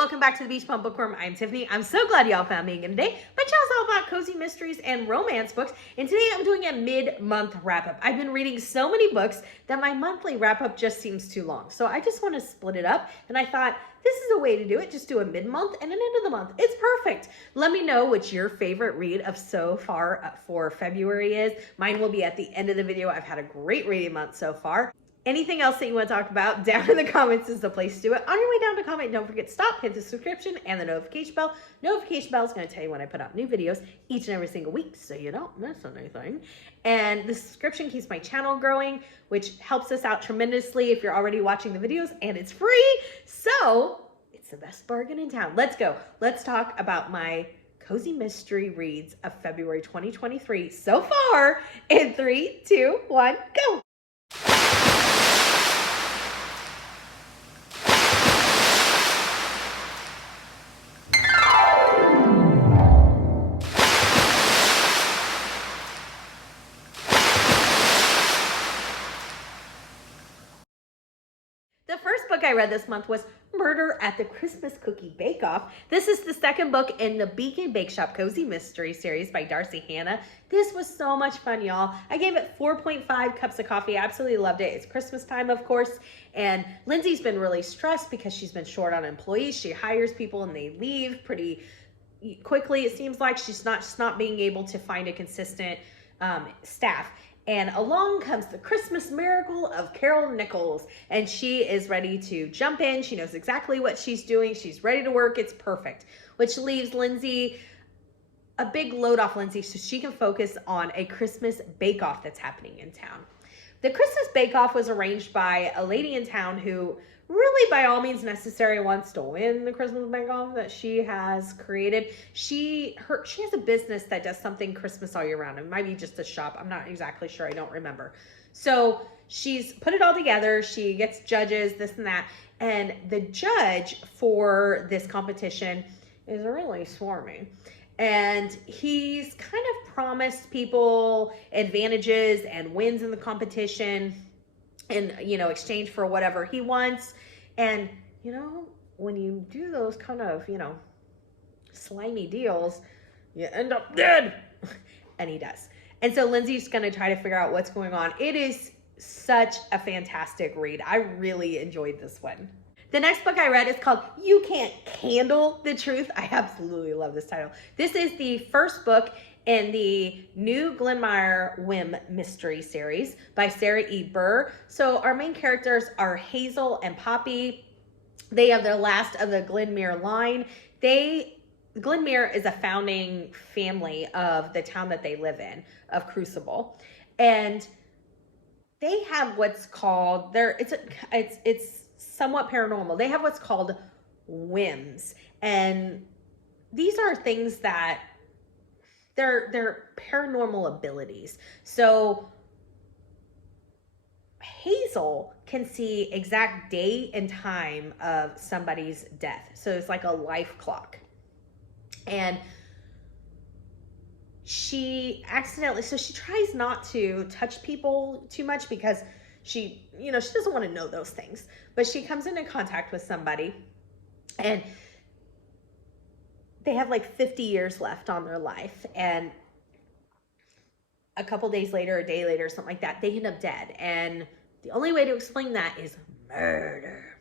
welcome back to the Beach Bum Bookworm. I'm Tiffany. I'm so glad y'all found me again today. My channel's all about cozy mysteries and romance books, and today I'm doing a mid-month wrap-up. I've been reading so many books that my monthly wrap-up just seems too long, so I just want to split it up, and I thought this is a way to do it. Just do a mid-month and an end of the month. It's perfect. Let me know what your favorite read of so far for February is. Mine will be at the end of the video. I've had a great reading month so far. Anything else that you want to talk about, down in the comments is the place to do it. On your way down to comment, don't forget to stop, hit the subscription and the notification bell. Notification bell is going to tell you when I put out new videos each and every single week so you don't miss anything. And the subscription keeps my channel growing, which helps us out tremendously if you're already watching the videos, and it's free. So it's the best bargain in town. Let's go. Let's talk about my cozy mystery reads of February 2023 so far in 3, 2, 1, go. The first book I read this month was Murder at the Christmas Cookie Bake Off. This is the second book in the Beacon Bake Shop Cozy Mystery series by Darcy Hannah. This was so much fun, y'all. I gave it 4.5 cups of coffee. I absolutely loved it. It's Christmas time, of course, and Lindsay's been really stressed because she's been short on employees. She hires people and they leave pretty quickly. It seems like she's not being able to find a consistent staff. And along comes the Christmas miracle of Carol Nichols, and she is ready to jump in. She knows exactly what she's doing. She's ready to work. It's perfect, which leaves Lindsay a big load off Lindsay so she can focus on a Christmas bake-off that's happening in town. The Christmas bake-off was arranged by a lady in town who really by all means necessary wants to win the Christmas bake-off that she has created. She has a business that does something Christmas all year round. It might be just a shop. I'm not exactly sure. I don't remember. So she's put it all together. She gets judges, this and that. And the judge for this competition is really swarmy. And he's kind of promised people advantages and wins in the competition in, exchange for whatever he wants. And, when you do those kind of, slimy deals, you end up dead. And he does. And so Lindsay's going to try to figure out what's going on. It is such a fantastic read. I really enjoyed this one. The next book I read is called You Can't Handle the Truth. I absolutely love this title. This is the first book in the new Glenmire Whim mystery series by Sarah E. Burr. So our main characters are Hazel and Poppy. They have the last of the Glenmire line. Glenmire is a founding family of the town that they live in, of Crucible. And they have what's called, it's somewhat paranormal. They have what's called whims. And these are things that they're paranormal abilities. So Hazel can see exact day and time of somebody's death. So it's like a life clock. And she tries not to touch people too much because she doesn't want to know those things. But she comes into contact with somebody and they have like 50 years left on their life, and a couple days later, a day later, something like that, they end up dead. And the only way to explain that is murder.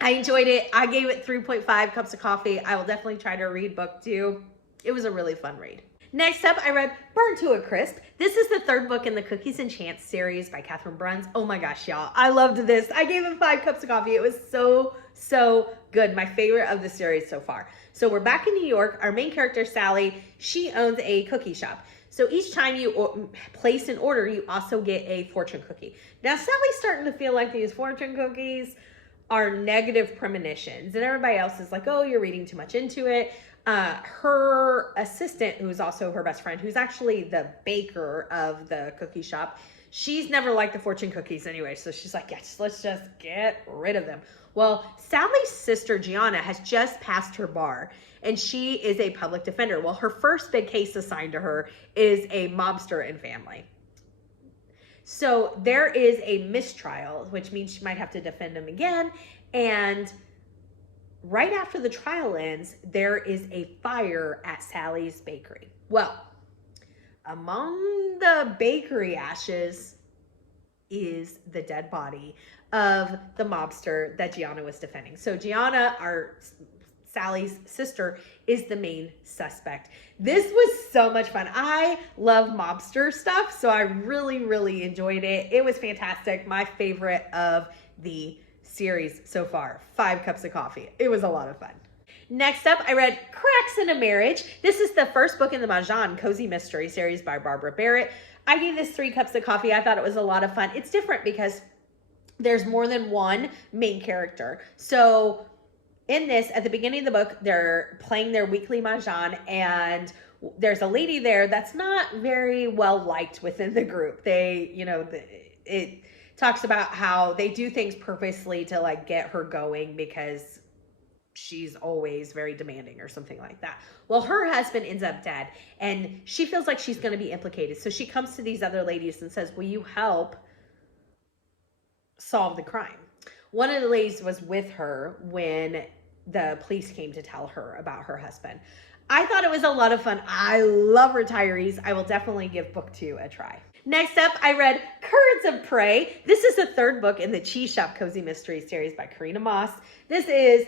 I enjoyed it. I gave it 3.5 cups of coffee. I will definitely try to read book 2. It was a really fun read. Next up, I read Burnt to a Crisp. This is the third book in the Cookies and Chance series by Catherine Bruns. Oh my gosh, y'all. I loved this. I gave it 5 cups of coffee. It was so good. My favorite of the series so far. So we're back in New York. Our main character, Sally, she owns a cookie shop. So each time you place an order, you also get a fortune cookie. Now, Sally's starting to feel like these fortune cookies are negative premonitions. And everybody else is like, oh, you're reading too much into it. Her assistant, who's also her best friend, who's actually the baker of the cookie shop, she's never liked the fortune cookies anyway. So she's like, yes, let's just get rid of them. Well, Sally's sister, Gianna, has just passed her bar, and she is a public defender. Well, her first big case assigned to her is a mobster in family. So there is a mistrial, which means she might have to defend him again. And right after the trial ends, there is a fire at Sally's bakery. Well, among the bakery ashes is the dead body of the mobster that Gianna was defending. So Gianna, Sally's sister, is the main suspect. This was so much fun. I love mobster stuff, so I really, really enjoyed it. It was fantastic. My favorite of the series so far. 5 cups of coffee. It was a lot of fun. Next up, I read Cracks in a Marriage. This is the first book in the Mahjong Cozy Mystery series by Barbara Barrett. I gave this 3 cups of coffee. I thought it was a lot of fun. It's different because there's more than one main character. So in this, at the beginning of the book, they're playing their weekly Mahjong, and there's a lady there that's not very well liked within the group. It talks about how they do things purposely to like get her going because she's always very demanding or something like that. Well, her husband ends up dead, and she feels like she's going to be implicated. So she comes to these other ladies and says, will you help solve the crime? One of the ladies was with her when the police came to tell her about her husband. I thought it was a lot of fun. I love retirees. I will definitely give book 2 a try. Next up, I read Curds of Prey. This is the 3rd book in the Cheese Shop Cozy Mystery series by Karina Moss. This is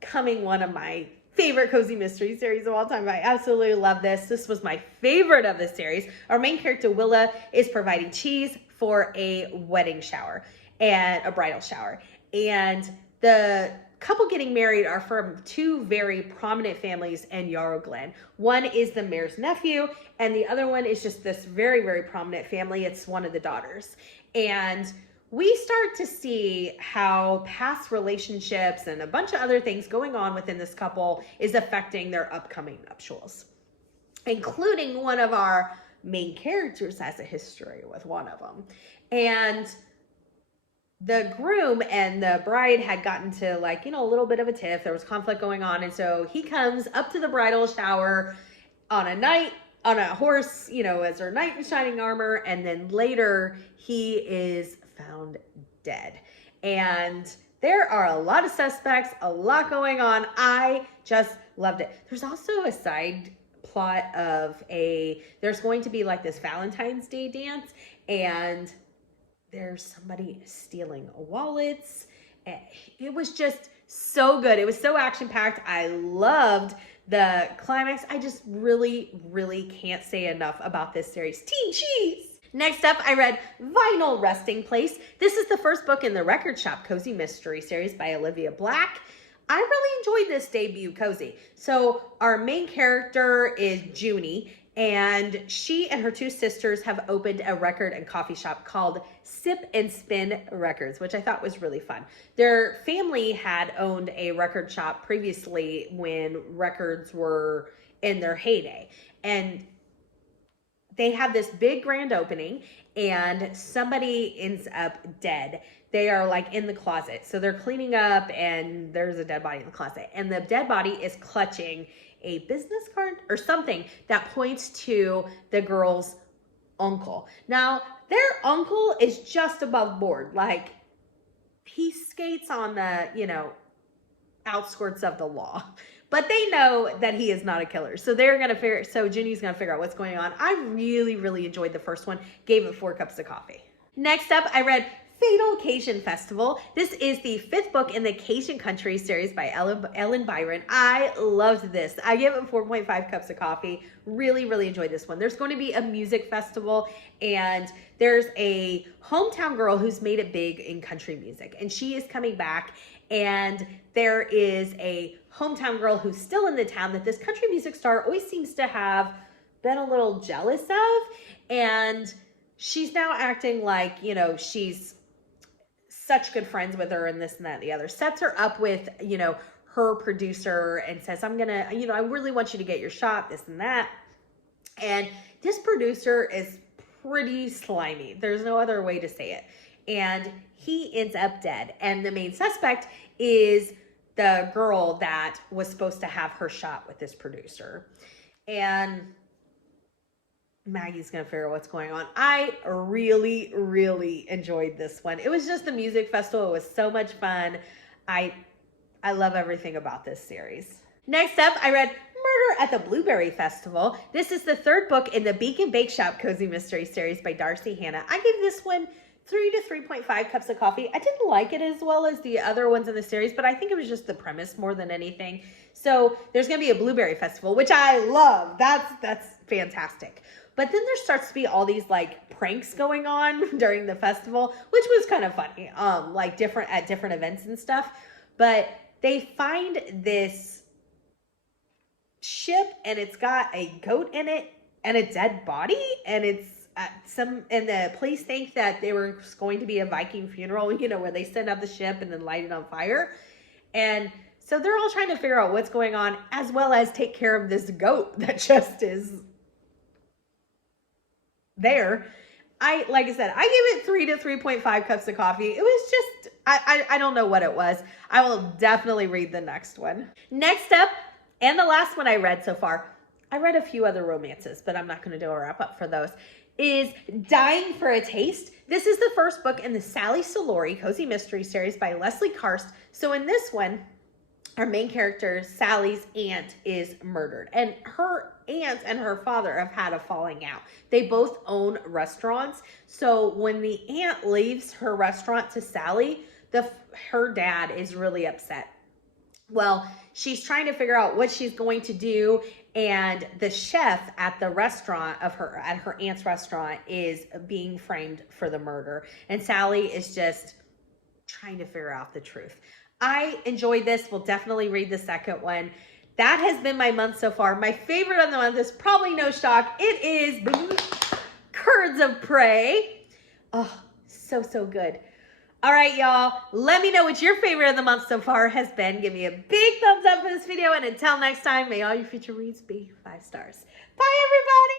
becoming one of my favorite cozy mystery series of all time. I absolutely love this. This was my favorite of the series. Our main character, Willa, is providing cheese for a wedding shower and a bridal shower. And the couple getting married are from 2 very prominent families in Yarrow Glen. One is the mayor's nephew, and the other one is just this very, very prominent family. It's one of the daughters. And we start to see how past relationships and a bunch of other things going on within this couple is affecting their upcoming nuptials, including one of our main characters has a history with one of them. And the groom and the bride had gotten to a little bit of a tiff. There was conflict going on. And so he comes up to the bridal shower on a horse, as her knight in shining armor. And then later he is found dead. And there are a lot of suspects, a lot going on. I just loved it. There's also a side plot of there's going to be this Valentine's Day dance, and there's somebody stealing wallets. It was just so good. It was so action-packed. I loved the climax. I just really, really can't say enough about this series. Teen Cheese! Next up, I read Vinyl Resting Place. This is the 1st book in the Record Shop Cozy Mystery series by Olivia Black. I really enjoyed this debut cozy. So our main character is Junie, and she and her 2 sisters have opened a record and coffee shop called Sip and Spin Records, which I thought was really fun. Their family had owned a record shop previously when records were in their heyday. And they had this big grand opening, and somebody ends up dead. They are in the closet. So they're cleaning up, and there's a dead body in the closet. And the dead body is clutching a business card or something that points to the girl's uncle. Now, their uncle is just above board. He skates on the, outskirts of the law. But they know that he is not a killer. So Junie's going to figure out what's going on. I really, really enjoyed the first one. Gave it 4 cups of coffee. Next up, I read Fatal Cajun Festival. This is the 5th book in the Cajun Country series by Ellen Byron. I loved this. I gave it 4.5 cups of coffee. Really, really enjoyed this one. There's going to be a music festival, and there's a hometown girl who's made it big in country music, and she is coming back, and there is a hometown girl who's still in the town that this country music star always seems to have been a little jealous of, and she's now acting like, she's such good friends with her and this and that and the other. Sets her up with, her producer and says, I really want you to get your shot, this and that. And this producer is pretty slimy. There's no other way to say it. And he ends up dead. And the main suspect is the girl that was supposed to have her shot with this producer. And Maggie's going to figure out what's going on. I really, really enjoyed this one. It was just a music festival. It was so much fun. I I love everything about this series. Next up, I read Murder at the Blueberry Festival. This is the third book in the Beacon Bake Shop Cozy Mystery series by Darcy Hannah. I gave this one 3 to 3.5 cups of coffee. I didn't like it as well as the other ones in the series, but I think it was just the premise more than anything. So there's going to be a blueberry festival, which I love. That's fantastic. But then there starts to be all these like pranks going on during the festival, which was kind of funny, like at different events and stuff. But they find this ship and it's got a goat in it and a dead body, and it's and the police think that they were going to be a Viking funeral, you know, where they send out the ship and then light it on fire. And so they're all trying to figure out what's going on, as well as take care of this goat that just is there. Like I said, I gave it 3 to 3.5 cups of coffee. It was just, I don't know what it was. I will definitely read the next one. Next up, and the last one I read so far, I read a few other romances, but I'm not going to do a wrap up for those, is Dying for a Taste. This is the first book in the Sally Solori Cozy Mystery series by Leslie Karst. So in this one, our main character, Sally's aunt, is murdered. And her aunt and her father have had a falling out. They both own restaurants. So when the aunt leaves her restaurant to Sally, her dad is really upset. Well, she's trying to figure out what she's going to do, and the chef at the restaurant at her aunt's restaurant is being framed for the murder. And Sally is just trying to figure out the truth. I enjoyed this. We'll definitely read the second one. That has been my month so far. My favorite of the month is probably no shock. It is Curds of Prey. Oh, so good. All right, y'all. Let me know what your favorite of the month so far has been. Give me a big thumbs up for this video. And until next time, may all your future reads be 5 stars. Bye, everybody.